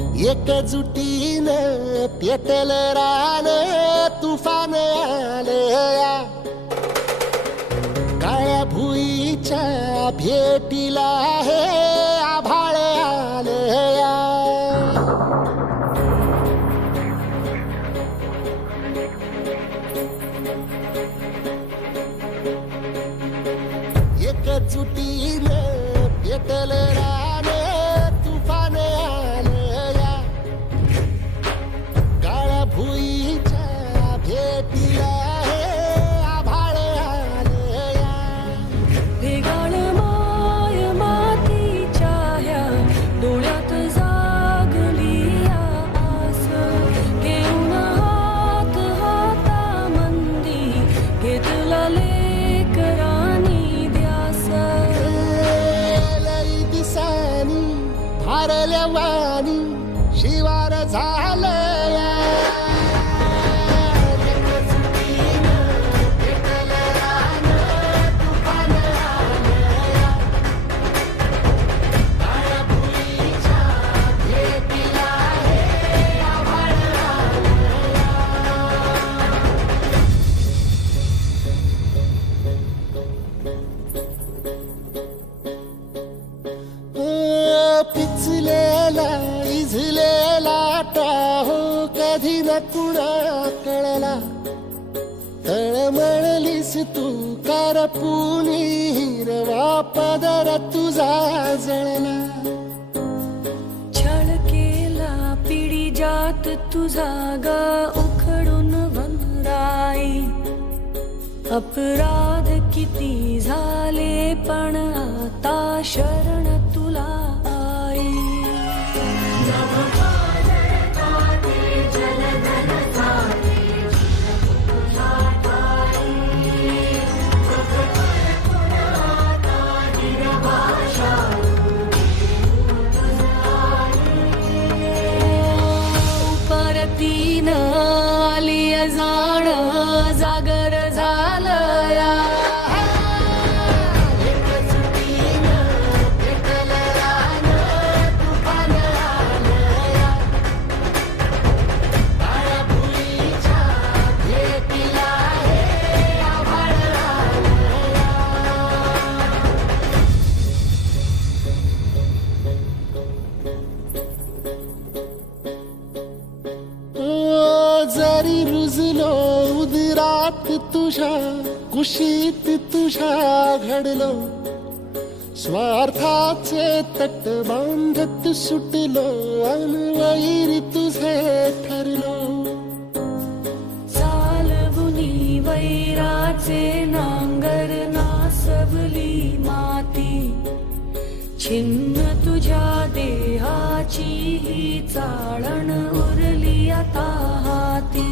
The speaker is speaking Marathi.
एकजुटीनं पेटलं रान, तुफान आलया काळ्या भुईच्या भेटीला हे आभाळ आलया. एकजुटीनं पेटलं रान, तुफान आलया काळ्या भुईच्या भेटीला हे आभाळ आलया. भेगाळ माय मातीच्या ह्या डोळ्यात जागली आस, घेऊन हात हातामंदी घेतला लेकरांनी ध्यास. लई दिसानी भारल्या वाणी शिवार झालया. पिचलेला इझलेला टाहो कधी न कुणा कळला. तळमळलीस तू कारपुनी हिरवा पदर तुझा जळला. छळ केला पिढी जात तुझा ग उखडून वनराई. अपराध किती झाले पण आता शरण तुला आई. परतीन आली जाण जागर झालया. जरी रुजलो उदरात तुझ्या कुशीत तुझ्या घडलो. स्वार्थाचे तट बांधत सुटलो अनवैरी तुझे ठरलो. चालवुनी वैराचे नांगर नासवली माती. छिन्न तुझ्या देहाची ही चाळण उरली आता हाती.